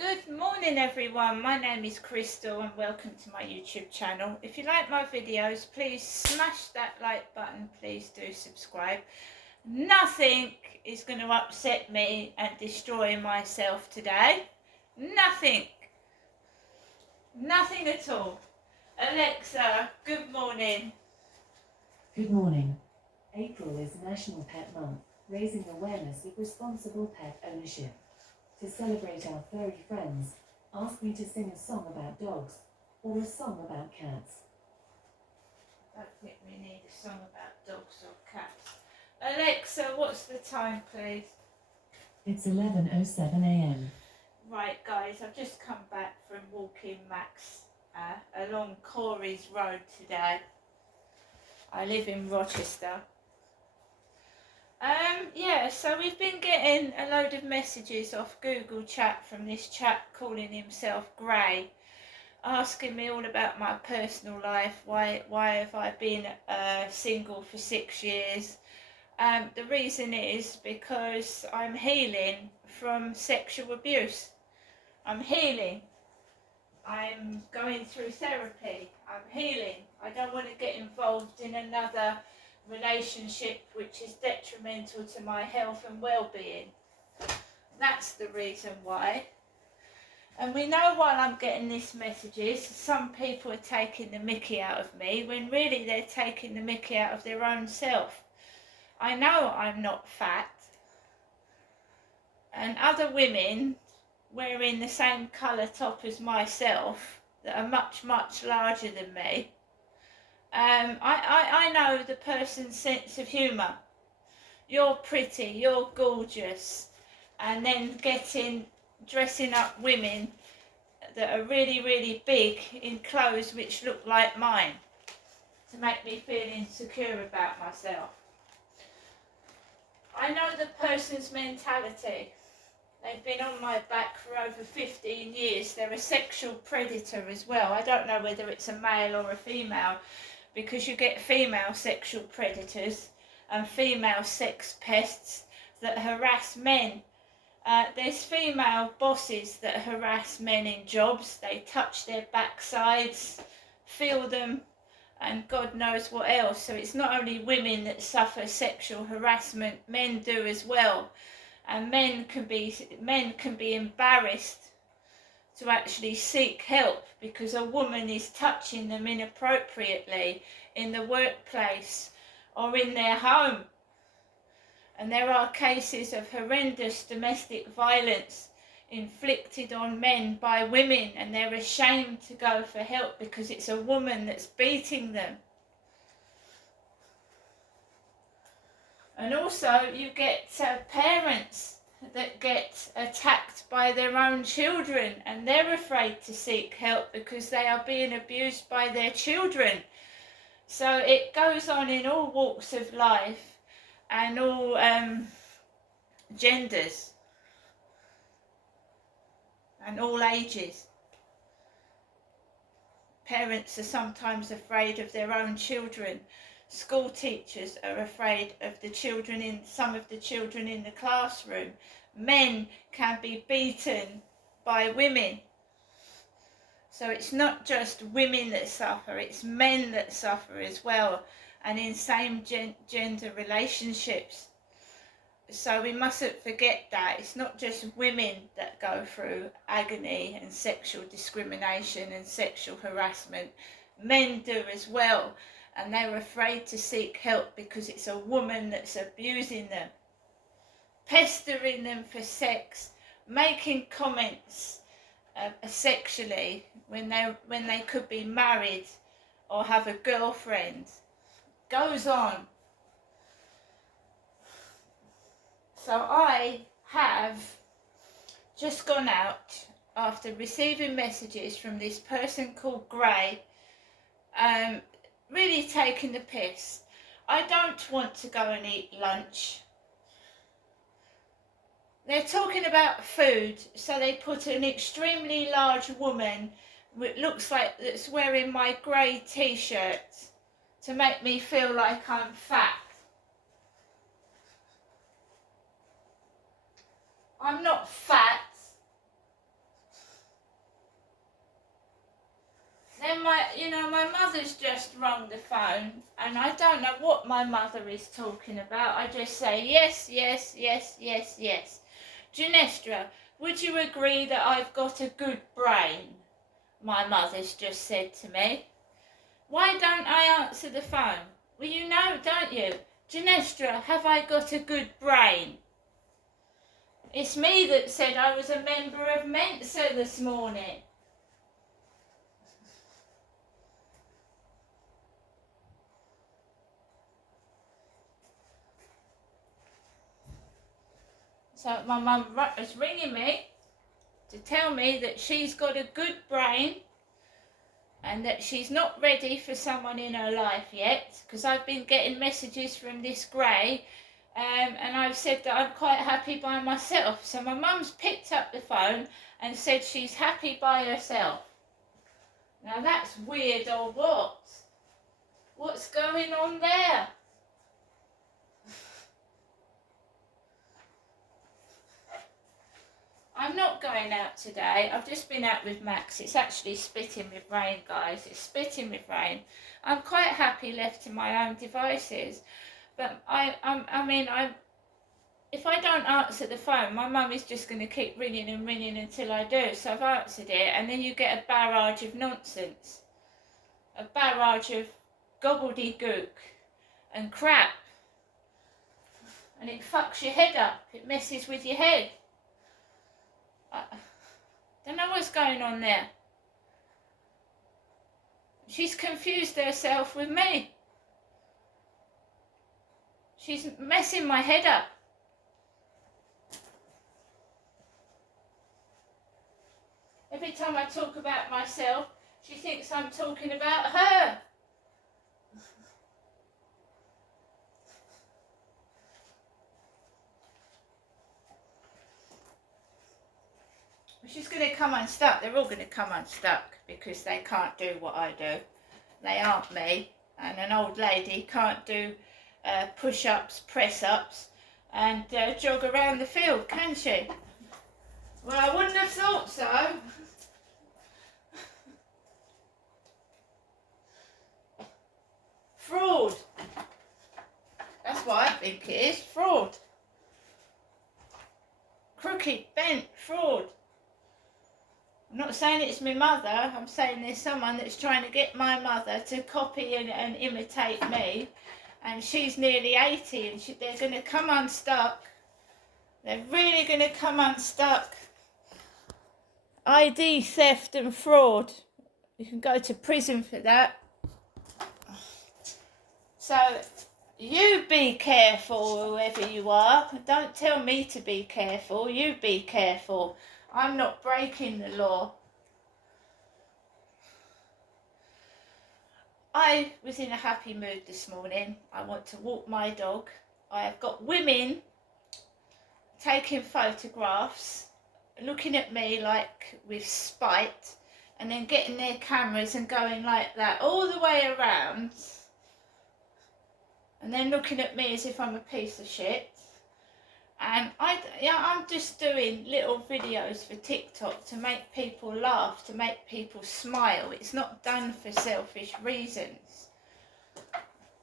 Good morning everyone, my name is Crystal and welcome to my YouTube channel. If you like my videos, please smash that like button, please do subscribe. Nothing is going to upset me and destroy myself today. Nothing. Nothing at all. Alexa, good morning. Good morning. April is National Pet Month, raising awareness of responsible pet ownership. To celebrate our furry friends, ask me to sing a song about dogs or a song about cats. I don't think we need a song about dogs or cats. Alexa, what's the time please? It's 11:07 a.m. Right guys, I've just come back from walking Max along Corey's Road today. I live in Rochester. So we've been getting a load of messages off Google Chat from this chap calling himself Gray, asking me all about my personal life. Why have I been single for 6 years? The reason is because I'm healing from sexual abuse. I'm healing. I'm going through therapy. I'm healing. I don't want to get involved in another relationship which is detrimental to my health and well-being. That's the reason why. And we know while I'm getting these messages, some people are taking the mickey out of me when really they're taking the mickey out of their own self. I know I'm not fat. And other women wearing the same colour top as myself that are much larger than me, I know the person's sense of humour. You're pretty, you're gorgeous, and then dressing up women that are really big in clothes which look like mine to make me feel insecure about myself. I know the person's mentality. They've been on my back for over 15 years. They're a sexual predator as well. I don't know whether it's a male or a female, because you get female sexual predators and female sex pests that harass men. There's female bosses that harass men in jobs. They touch their backsides, feel them, and God knows what else. So it's not only women that suffer sexual harassment, men do as well. And men can be embarrassed to actually seek help because a woman is touching them inappropriately in the workplace or in their home. And there are cases of horrendous domestic violence inflicted on men by women, and they're ashamed to go for help because it's a woman that's beating them. And also you get parents that get attacked by their own children, and they're afraid to seek help because they are being abused by their children. So it goes on in all walks of life and all genders and all ages. Parents are sometimes afraid of their own children. School teachers are afraid of some of the children in the classroom. Men can be beaten by women. So it's not just women that suffer, it's men that suffer as well, and in same gender relationships. So we mustn't forget that it's not just women that go through agony and sexual discrimination and sexual harassment. Men do as well. And they're afraid to seek help because it's a woman that's abusing them, pestering them for sex, making comments sexually when they could be married or have a girlfriend. Goes on. So I have just gone out after receiving messages from this person called Gray, really taking the piss. I don't want to go and eat lunch. They're talking about food, so they put an extremely large woman, which looks like that's wearing my grey t-shirt, to make me feel like I'm fat. I'm not fat. you know, my mother's just rung the phone and I don't know what my mother is talking about. I just say yes, yes, yes, yes, yes. Ginestra, would you agree that I've got a good brain? My mother's just said to me. Why don't I answer the phone? Well, you know, don't you? Ginestra, have I got a good brain? It's me that said I was a member of Mensa this morning. So my mum is ringing me to tell me that she's got a good brain and that she's not ready for someone in her life yet, because I've been getting messages from this Gray, and I've said that I'm quite happy by myself. So my mum's picked up the phone and said she's happy by herself. Now that's weird or what? What's going on there? I'm not going out today. I've just been out with Max. It's actually spitting with rain, guys. It's spitting with rain. I'm quite happy left to my own devices. But if I don't answer the phone, my mum is just going to keep ringing and ringing until I do. So I've answered it, and then you get a barrage of nonsense. A barrage of gobbledygook and crap. And it fucks your head up. It messes with your head. I don't know what's going on there. She's confused herself with me. She's messing my head up. Every time I talk about myself, she thinks I'm talking about her. She's going to come unstuck. They're all going to come unstuck because they can't do what I do. They aren't me. And an old lady can't do push-ups, press-ups and jog around the field, can she? Well, I wouldn't have thought so. Fraud. That's what I think it is. Fraud. Crooked, bent, fraud. I'm not saying it's my mother, I'm saying there's someone that's trying to get my mother to copy and imitate me, and she's nearly 80 and they're going to come unstuck. They're really going to come unstuck. ID theft and fraud. You can go to prison for that. So you be careful, whoever you are. Don't tell me to be careful, you be careful. I'm not breaking the law. I was in a happy mood this morning. I want to walk my dog. I have got women taking photographs, looking at me like with spite, and then getting their cameras and going like that all the way around, and then looking at me as if I'm a piece of shit. And I'm just doing little videos for TikTok to make people laugh, to make people smile. It's not done for selfish reasons.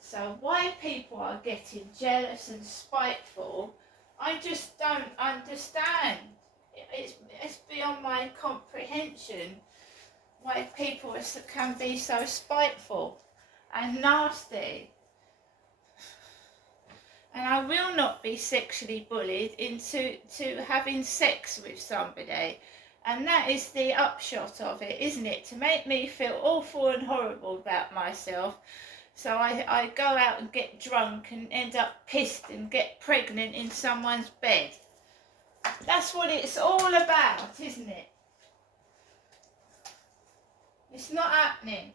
So why people are getting jealous and spiteful, I just don't understand. It's beyond my comprehension why people can be so spiteful and nasty. And I will not be sexually bullied into having sex with somebody. And that is the upshot of it, isn't it? To make me feel awful and horrible about myself. So I go out and get drunk and end up pissed and get pregnant in someone's bed. That's what it's all about, isn't it? It's not happening.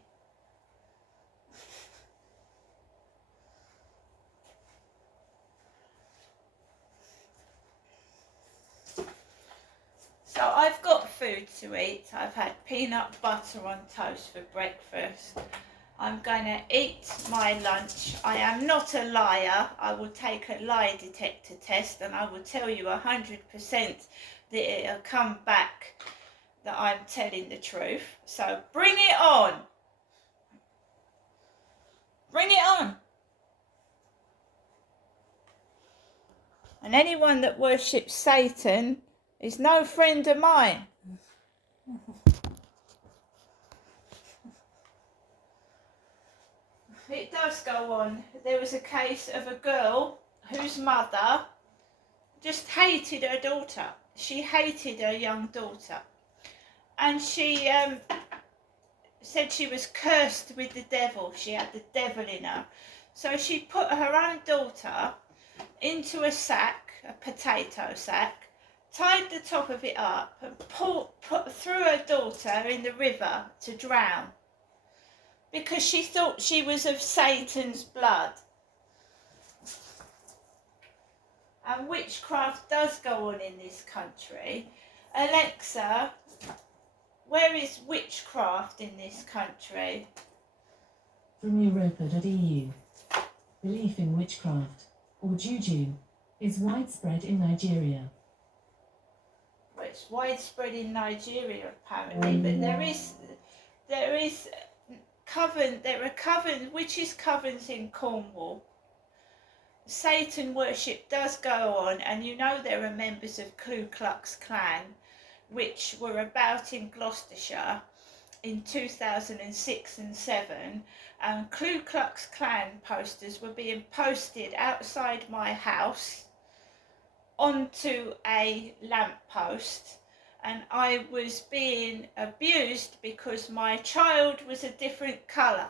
So I've got food to eat. I've had peanut butter on toast for breakfast. I'm going to eat my lunch. I am not a liar. I will take a lie detector test and I will tell you 100% that it'll come back that I'm telling the truth. So bring it on. Bring it on. And anyone that worships Satan is no friend of mine. It does go on. There was a case of a girl whose mother just hated her daughter. She hated her young daughter. And she said she was cursed with the devil. She had the devil in her. So she put her own daughter into a sack, a potato sack, tied the top of it up and threw her daughter in the river to drown because she thought she was of Satan's blood. And witchcraft does go on in this country. Alexa, where is witchcraft in this country? From Europa.eu. Belief in witchcraft, or juju, is widespread in Nigeria. Well, it's widespread in Nigeria apparently, but there are witches' covens in Cornwall. Satan worship does go on, and you know there are members of Ku Klux Klan which were about in Gloucestershire in 2006 and 7, and Ku Klux Klan posters were being posted outside my house onto a lamppost, and I was being abused because my child was a different colour,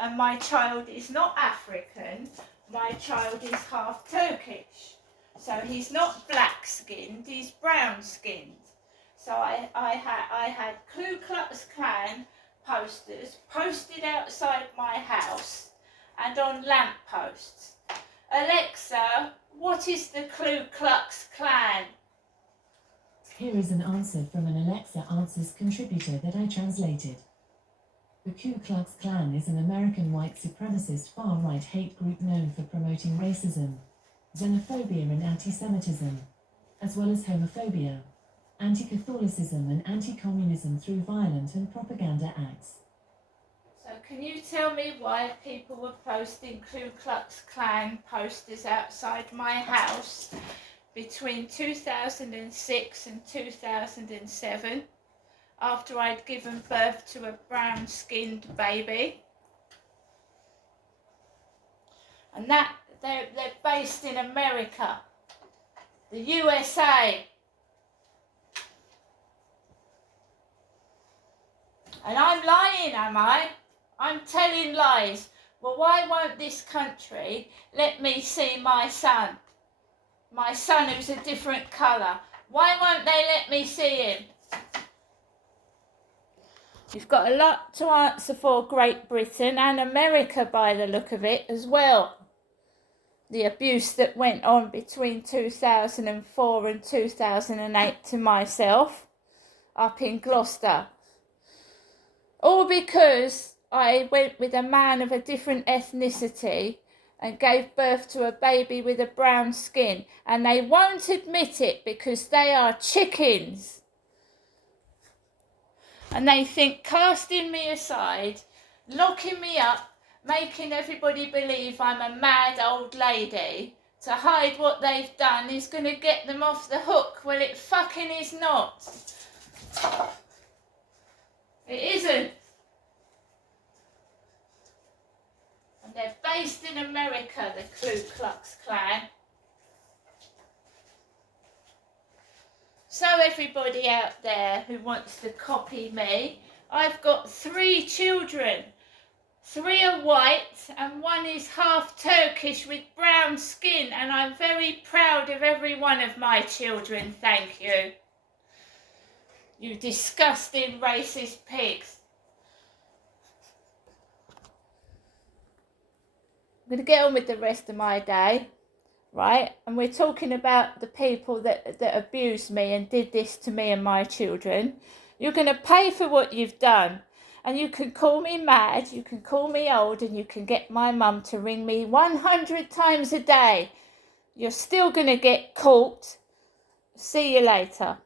and my child is not African, my child is half Turkish, so he's not black skinned, he's brown skinned. So I had Ku Klux Klan posters posted outside my house and on lampposts. Alexa, what is the Ku Klux Klan? Here is an answer from an Alexa Answers contributor that I translated. The Ku Klux Klan is an American white supremacist far-right hate group known for promoting racism, xenophobia and anti-Semitism, as well as homophobia, anti-Catholicism and anti-communism through violent and propaganda acts. So can you tell me why people were posting Ku Klux Klan posters outside my house between 2006 and 2007 after I'd given birth to a brown-skinned baby? And that they're based in America, the USA. And I'm lying, am I? I'm telling lies. Well, why won't this country let me see my son? My son who's a different colour. Why won't they let me see him? You've got a lot to answer for, Great Britain and America by the look of it as well. The abuse that went on between 2004 and 2008 to myself up in Gloucester. All because I went with a man of a different ethnicity and gave birth to a baby with a brown skin, and they won't admit it because they are chickens. And they think casting me aside, locking me up, making everybody believe I'm a mad old lady to hide what they've done is going to get them off the hook. Well, it fucking is not. It isn't. And they're based in America, the Ku Klux Klan. So everybody out there who wants to copy me, I've got 3 children. 3 are white and 1 is half Turkish with brown skin, and I'm very proud of every one of my children, thank you. You disgusting racist pigs. I'm going to get on with the rest of my day, right? And we're talking about the people that abused me and did this to me and my children. You're going to pay for what you've done. And you can call me mad, you can call me old, and you can get my mum to ring me 100 times a day. You're still going to get caught. See you later.